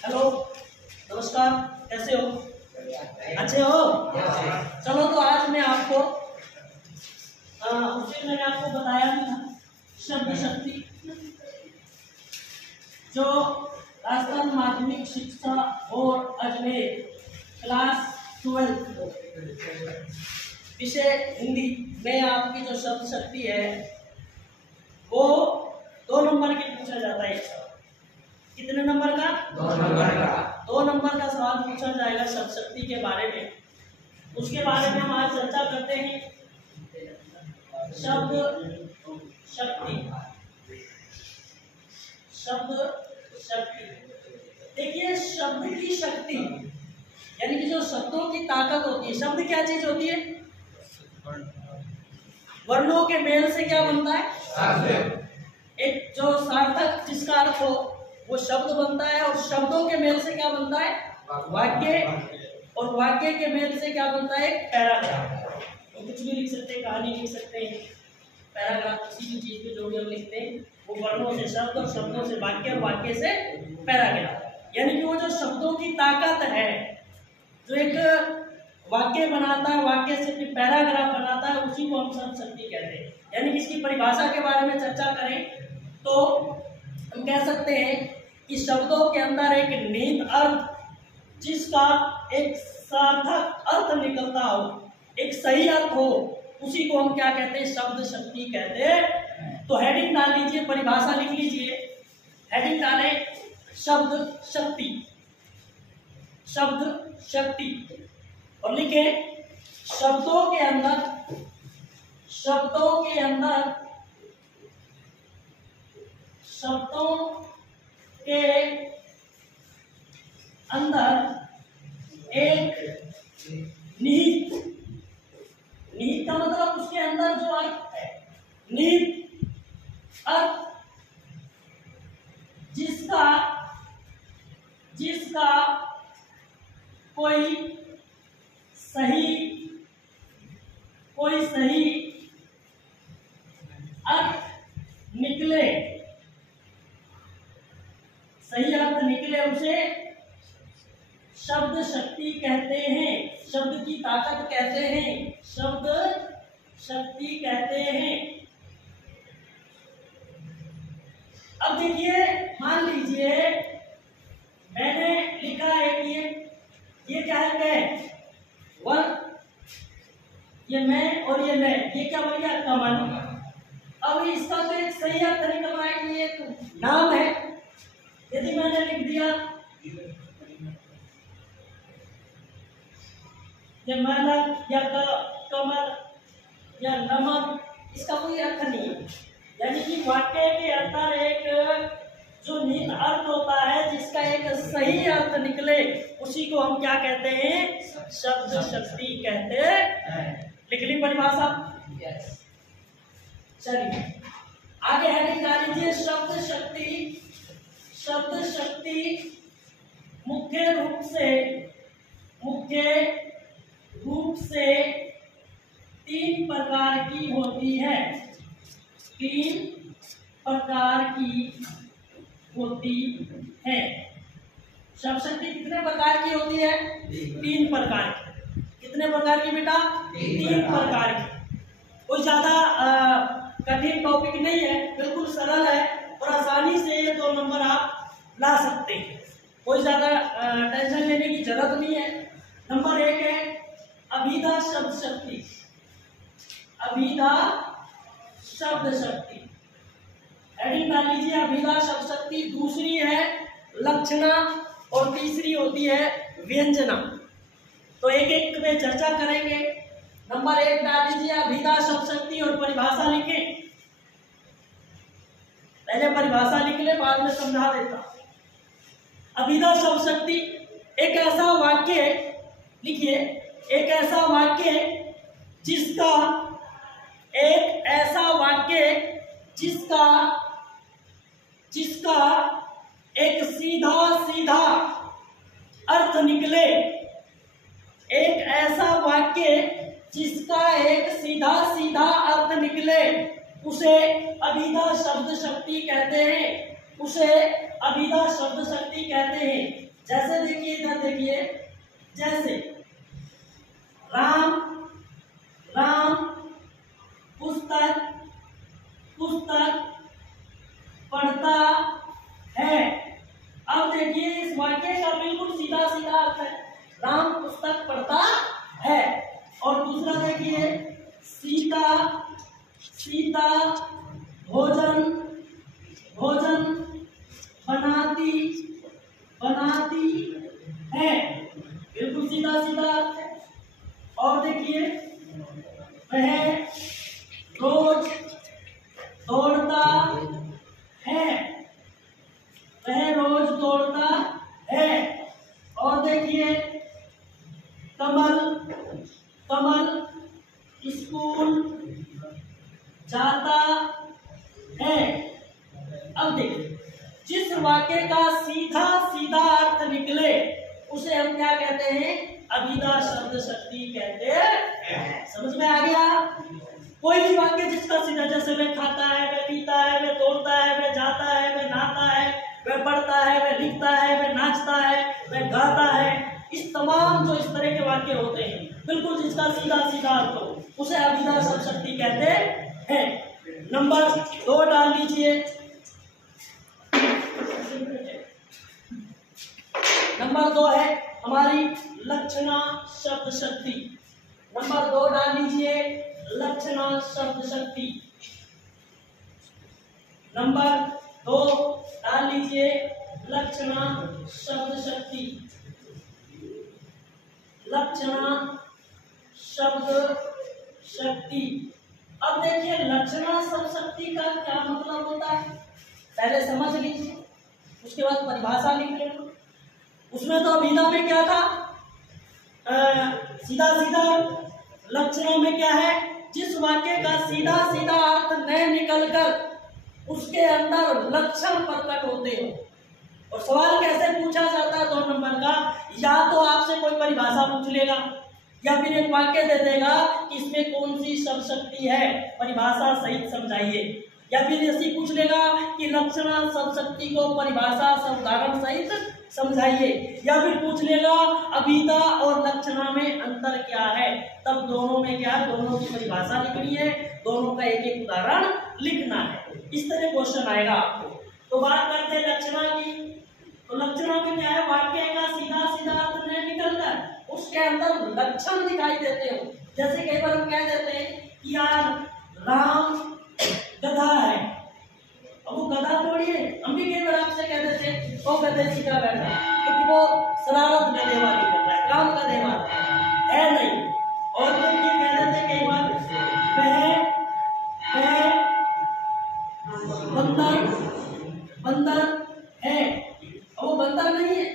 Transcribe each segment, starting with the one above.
Hello, नमस्कार, कैसे हो? अच्छे हो? चलो, तो आज मैं आपको उसे मैंने आपको बताया था शब्द शक्ति, जो राजस्थान माध्यमिक शिक्षा बोर्ड अजमेर क्लास 12 विषय हिंदी में आपकी जो शब्द शक्ति है वो 2 नंबर की पूछा जाता है। कितने नंबर का? 2 नंबर का। 2 नंबर का सवाल पूछा जाएगा शब्द शक्ति के बारे में। उसके बारे में हम आज चर्चा करते हैं। शब्द शक्ति, शब्द शक्ति। देखिए, शब्द की शक्ति यानी कि जो शब्दों की ताकत होती है। शब्द क्या चीज होती है? वर्णों के मेल से क्या बनता है? एक जो सार्थक जिसका अर्थ हो वो शब्द बनता है, और शब्दों के मेल से क्या बनता है? वाक्य, और वाक्य के मेल से क्या बनता है? पैराग्राफ। तो कुछ भी लिख सकते हैं, कहानी लिख सकते हैं, पैराग्राफ किसी भी चीज पे जो भी हम लिखते हैं वो वर्णों से शब्द, और शब्दों से वाक्य, और वाक्य से पैराग्राफ। यानी कि वो जो शब्दों की ताकत है, जो एक वाक्य बनाता है, वाक्य से फिर पैराग्राफ बनाता है, उसी को हम शब्द शक्ति कहते हैं। यानी कि इसकी परिभाषा के बारे में चर्चा करें तो हम कह सकते हैं कि शब्दों के अंदर एक निहित अर्थ, जिसका एक सार्थक अर्थ निकलता हो, एक सही अर्थ हो, उसी को हम क्या कहते हैं? शब्द शक्ति कहते हैं। तो हेडिंग डाल लीजिए, परिभाषा लिख लीजिए। हेडिंग डाले शब्द शक्ति, शब्द शक्ति, और लिखे शब्दों के अंदर, शब्दों के अंदर, शब्दों के अंदर एक निहित, निहित का मतलब उसके अंदर जो अर्थ है, निहित अर्थ, जिसका जिसका कोई सही अर्थ निकले, सही अर्थ निकले, उसे शब्द शक्ति कहते हैं। शब्द की ताकत कहते हैं, शब्द शक्ति कहते हैं। अब देखिए, मान लीजिए मैंने लिखा है कि ये क्या है? वन, ये मैं और ये मैं, ये क्या बन गया? कमल। अब इसका तो एक सही अर्थ निकल रहा है कि ये नाम है। यदि मैंने लिख दिया ये मेहनत या कमल या नमक, इसका कोई अर्थ नहीं है। यानी कि वाक्य के अंदर एक जो निहित अर्थ होता है, जिसका एक सही अर्थ निकले, उसी को हम क्या कहते हैं? शब्द शक्ति कहते हैं। लिख ली परिभाषा? चलिए आगे हेडिंग डाल लीजिए शब्द शक्ति। शब्द शक्ति मुख्य रूप से 3 प्रकार की होती है। 3 प्रकार की होती है। शब्द शक्ति कितने प्रकार की होती है? 3 प्रकार की। कितने प्रकार की बेटा? 3 प्रकार की। कोई ज्यादा कठिन टॉपिक नहीं है, बिल्कुल सरल है, और आसानी से ये 2 नंबर आप ला सकते हैं। कोई ज्यादा टेंशन लेने की जरूरत नहीं है। नंबर 1 है अभिधा शब्द शक्ति। अभिधा शब्द शक्ति, हेडिंग डाल लीजिए अभिधा शब्द शक्ति। दूसरी है लक्षणा, और तीसरी होती है व्यंजना। तो एक एक में चर्चा करेंगे। नंबर 1 डाल लीजिए अभिधा शब्द शक्ति, और परिभाषा लिखें। पहले परिभाषा लिख ले, बाद में समझा देता। अभिधा शब्द शक्ति एक ऐसा वाक्य, लिखिए, एक ऐसा वाक्य जिसका एक सीधा अर्थ निकले। एक ऐसा वाक्य जिसका एक सीधा अर्थ निकले, उसे अभिधा शब्द शक्ति कहते हैं। उसे अभिधा शब्द शक्ति कहते हैं। जैसे देखिए, इधर देखिए, जैसे राम राम पुस्तक पुस्तक पढ़ता है। अब देखिए इस वाक्य का बिल्कुल सीधा सीधा अर्थ है, राम पुस्तक पढ़ता है। और दूसरा देखिए, सीता सीता भोजन भोजन बनाती बनाती है। बिल्कुल सीधा सीधा अर्थ है। और देखिए, वह रोज दौड़ता है, वह रोज दौड़ता है। और देखिए, कमल कमल स्कूल जाता है। अब देखिए, जिस वाक्य का सीधा सीधा अर्थ निकले उसे हम क्या कहते हैं? अभिधा शब्द शक्ति कहते हैं। समझ में आ गया? कोई भी वाक्य जिसका सीधा, जैसे वह खाता है, वह पीता है, वह तोड़ता है, वह जाता है, वह नहाता है, वह पढ़ता है, वह लिखता है, वह नाचता है, वह गाता है, इस तमाम जो इस तरह के वाक्य होते हैं, बिल्कुल जिसका सीधा सीधा अर्थ हो, उसे अभिधा शब्द शक्ति कहते हैं। नंबर 2 डाल लीजिए। नंबर 2 है हमारी लक्षणा शब्द शक्ति। नंबर 2 डाल लीजिए, लक्षणा शब्द शक्ति। नंबर 2 डाल लीजिए, लक्षणा शब्द शक्ति। लक्षणा शब्द शक्ति। अब देखिए, लक्षणा शब्द शक्ति का क्या मतलब होता है, पहले समझ लीजिए, उसके बाद परिभाषा लिख लेना। उसमें तो अभिधा में क्या था, सीधा सीधा। लक्षणों में क्या है, जिस वाक्य का सीधा सीधा अर्थ न निकलकर उसके अंदर लक्षण प्रकट होते हो। और सवाल कैसे पूछा जाता है 2 नंबर का, या तो आपसे कोई परिभाषा पूछ लेगा या फिर एक वाक्य दे देगा कि इसमें कौन सी शब्द शक्ति है, परिभाषा सहित समझाइए। या फिर ऐसी पूछ लेगा कि लक्षणा शब्द शक्ति को परिभाषा से उदाहरण सहित समझाइए। या फिर पूछ लेगा अभिधा और लक्षणा में अंतर क्या है, तब दोनों में क्या है, दोनों की परिभाषा लिखनी है, दोनों का एक एक उदाहरण लिखना है। इस तरह क्वेश्चन आएगा आपको। तो बात करते हैं लक्षणा की। तो लक्षणा में क्या है, वाक्य का सीधा सीधा अर्थ नहीं निकलकर उसके अंदर लक्षण दिखाई देते हो। जैसे कई बार हम कह देते हैं कि यार राम गधा है, अब वो गधा थोड़ी है। हम भी कई बार आपसे कह देते हैं वो गधे सीधा बैठा है, क्योंकि वो शरारत गधे वाली कर रहा है, काम गधे वाला है नहीं। और देखिए कह देते कई बार बंदर बंदर है, और वो बंदर नहीं है,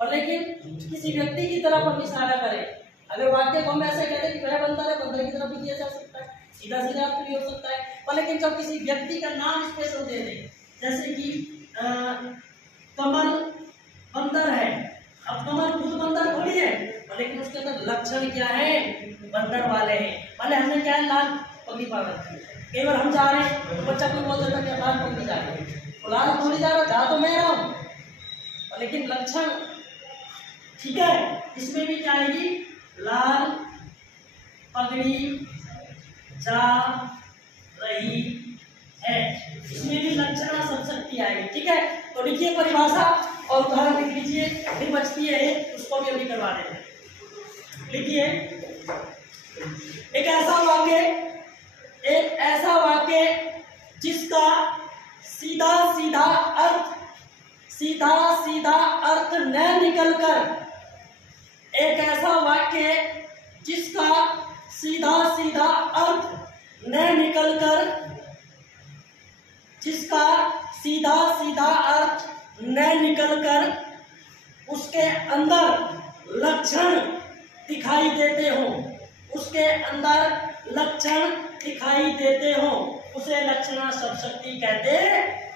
और लेकिन किसी व्यक्ति की तरफ हम इशारा करें। अगर वाक्य को हम ऐसे कह दें कि वह बंदर है, बंदर की तरफ भी किया जा सकता है, सीधा सीधा अर्थ भी हो सकता है। पर लेकिन जब किसी व्यक्ति का नाम स्पेशल दे दें, जैसे कि कमल बंदर है, अब कमल खुद बंदर थोड़ी है, पर लेकिन उसके अंदर लक्षण क्या है, बंदर वाले हैं। भले हमने क्या है, लाल पगड़ी पा रखी है, कई बार हम जा रहे हैं तो बच्चा कोई बोल देता है लाल पगड़ी जा रही है, तो लाल थोड़ी जा रहा, जा तो मैं रहा हूँ, पर लेकिन लक्षण ठीक है। इसमें भी क्या आएगी, लाल पगड़ी जा रही है, इसमें भी लक्षणा शब्द शक्ति आएगी। ठीक है, तो लिखिए परिभाषा और उदाहरण लिख लीजिए, फिर बचती है उसको भी अभी करवा देते हैं। लिखिए, एक ऐसा वाक्य जिसका सीधा सीधा अर्थ न निकलकर, एक ऐसा वाक्य जिसका सीधा सीधा अर्थ न निकलकर, जिसका सीधा सीधा अर्थ न निकलकर उसके अंदर लक्षण दिखाई देते हो, उसके अंदर लक्षण दिखाई देते हो, उसे लक्षणा शब्द शक्ति कहते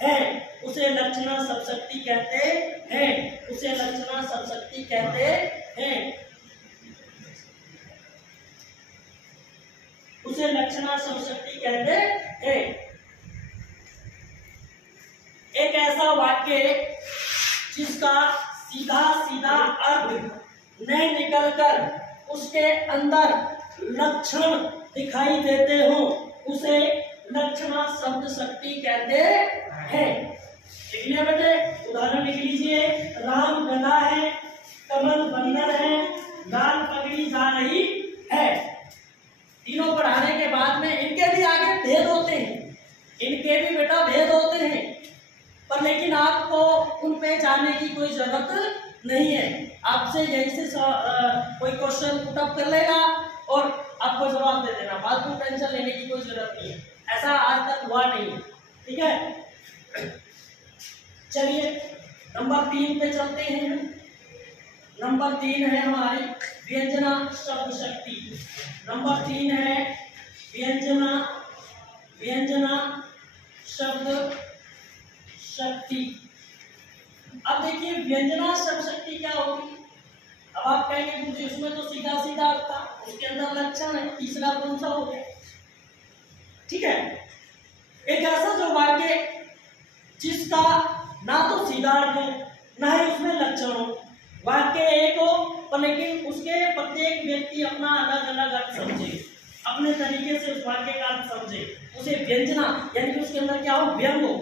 हैं, उसे लक्षणा शब्द शक्ति कहते हैं, उसे लक्षणा शब्द शक्ति कहते हैं, उसे लक्षणा शब्द शक्ति कहते हैं। एक ऐसा वाक्य जिसका सीधा सीधा अर्थ न निकलकर उसके अंदर लक्षण दिखाई देते हो उसे लक्षणा शब्द शक्ति कहते हैं। लिख लिया बेटे, उदाहरण लिख लीजिए। राम गधा है, कमल बंदर है, लाल पगड़ी जा रही है। तीनों पढ़ाने के बाद में इनके भी आगे भेद होते हैं, इनके भी बेटा भेद होते हैं, पर लेकिन आपको उन पे जाने की कोई जरूरत नहीं है। आपसे यहीं से कोई क्वेश्चन पुटअप कर लेगा और आपको जवाब दे देना, फालतू टेंशन लेने की कोई जरूरत नहीं है। ऐसा आज तक हुआ नहीं है, ठीक है। चलिए नंबर 3 पे चलते हैं। नंबर 3 है हमारी व्यंजना शब्द शक्ति। नंबर 3 है व्यंजना शब्द शक्ति। अब देखिए व्यंजना शब्द शक्ति क्या होगी। अब आप कहेंगे मुझे उसमें तो सीधा सीधा था, उसके अंदर लक्षण है, तीसरा कौन सा हो गया? ठीक है, एक ऐसा जो वाक्य जिसका ना तो सीधा अर्थ हो ना ही उसमें लक्षण हो, वाक्य एक हो पर लेकिन उसके प्रत्येक व्यक्ति अपना अलग अलग अर्थ समझे, अपने तरीके से उस वाक्य का अर्थ समझे, उसे व्यंजना यानी कि उसके अंदर क्या हो, व्यंग हो।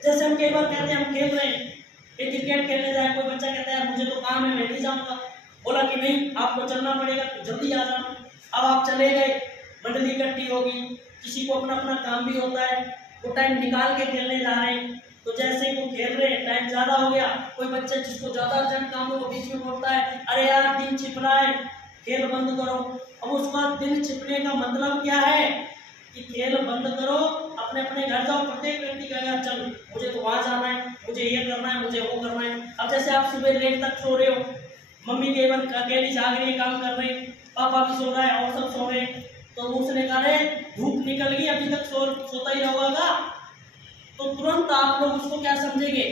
जैसे हम कई बार कहते हैं हम खेल रहे हैं, क्रिकेट खेलने जाए, कोई बच्चा कहता है मुझे तो काम है मैं नहीं जाऊंगा, बोला कि नहीं आपको चलना पड़ेगा तो जल्दी आ जाना। अब आप चले गए, मंडली इकट्ठी होगी, किसी को अपना अपना काम भी होता है, वो टाइम निकाल के खेलने जा रहे हैं, तो जैसे ही वो खेल रहे हैं टाइम ज्यादा हो गया, कोई बच्चा जिसको ज्यादा अर्जेंट काम हो वो बीच में बोलता है अरे यार दिन छिप रहा है खेल बंद करो। अब उसका दिन छिपने का मतलब क्या है कि खेल बंद करो, अपने अपने घर जाओ। प्रत्येक व्यक्ति कहेगा चल मुझे तो वहां जाना है, मुझे ये करना है, मुझे वो करना है। अब जैसे आप सुबह लेट तक सो रहे हो, मम्मी केवल अकेली जाग रही है, काम कर रहे हैं, पापा भी सो रहा है और सब सो रहे हैं, तो उसने कहा रे धूप निकल गई अभी तक सोता ही रहोगा, तो तुरंत आप लोग उसको क्या समझेंगे?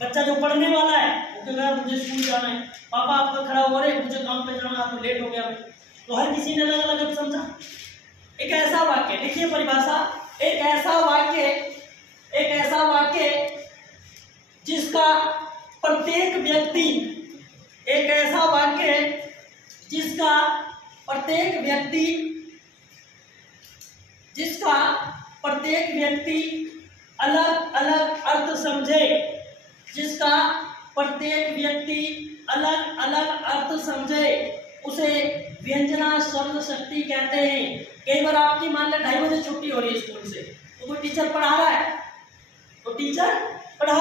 बच्चा जो पढ़ने वाला है वो कह रहा है मुझे स्कूल जाना है, पापा आपका खड़ा हो रहे मुझे काम पे जाना, तो लेट हो गया। तो हर किसी ने अलग अलग समझा। एक ऐसा वाक्य, देखिए परिभाषा, एक ऐसा वाक्य जिसका प्रत्येक व्यक्ति, एक ऐसा वाक्य जिसका प्रत्येक व्यक्ति अलग अलग अर्थ समझे, जिसका प्रत्येक व्यक्ति अलग अलग अर्थ समझे, उसे व्यंजना शब्द शक्ति कहते हैं। कई बार आपकी मान लो 2:30 बजे छुट्टी हो रही है स्कूल से, तो कोई टीचर पढ़ा रहा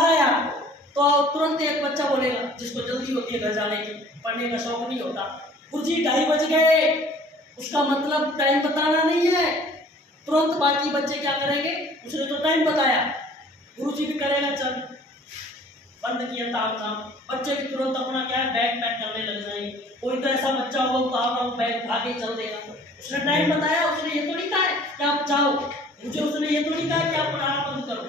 है आपको, तो तुरंत एक बच्चा बोलेगा जिसको जल्दी होती है घर जाने की, पढ़ने का शौक नहीं होता, गुरुजी 2:30 बज गए। उसका मतलब टाइम बताना नहीं है। तुरंत बाकी बच्चे क्या करेंगे, उसने तो टाइम बताया, गुरुजी भी करेगा चल बंद किया काम, बच्चे भी तुरंत अपना क्या बैग पैक करने लग जाएंगे। कोई तो ऐसा बच्चा होगा तो बैग उठा के चल देगा, उसने टाइम बताया, उसने ये तो नहीं कहा कि आप जाओ, मुझे उसने ये तो नहीं कहा कि आप पढ़ाना बंद करो।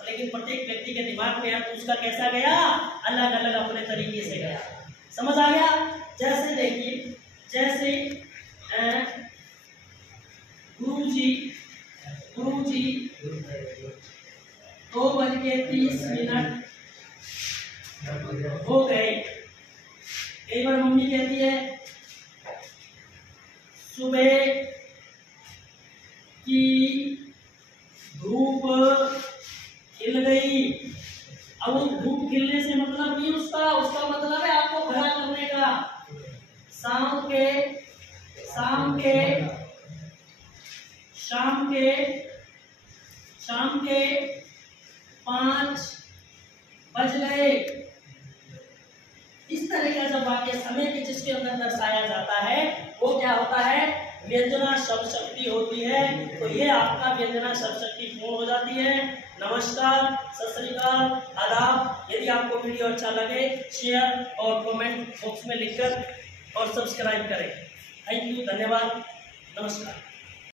लेकिन प्रत्येक व्यक्ति के दिमाग में तो उसका कैसा गया, अलग अलग अपने तरीके से गया। समझ आ गया? जैसे देखिए, जैसे गुरुजी 2:30 हो गए। कई बार मम्मी कहती है सुबह की धूप खिल गई। अब उस धूप खिलने से मतलब नहीं उसका मतलब है आपको खड़ा करने का। शाम के 5 बज गए। इस तरह का जब वाक्य समय के जिसके अंदर दर्शाया जाता है वो क्या होता है, व्यंजना शब्द शक्ति होती है। तो ये आपका व्यंजना शब्द शक्ति पूर्ण हो जाती है। नमस्कार, सत श्री अकाल, आदाब। यदि आपको वीडियो अच्छा लगे शेयर और कमेंट बॉक्स में लिखकर और सब्सक्राइब करें। थैंक यू, धन्यवाद, नमस्कार।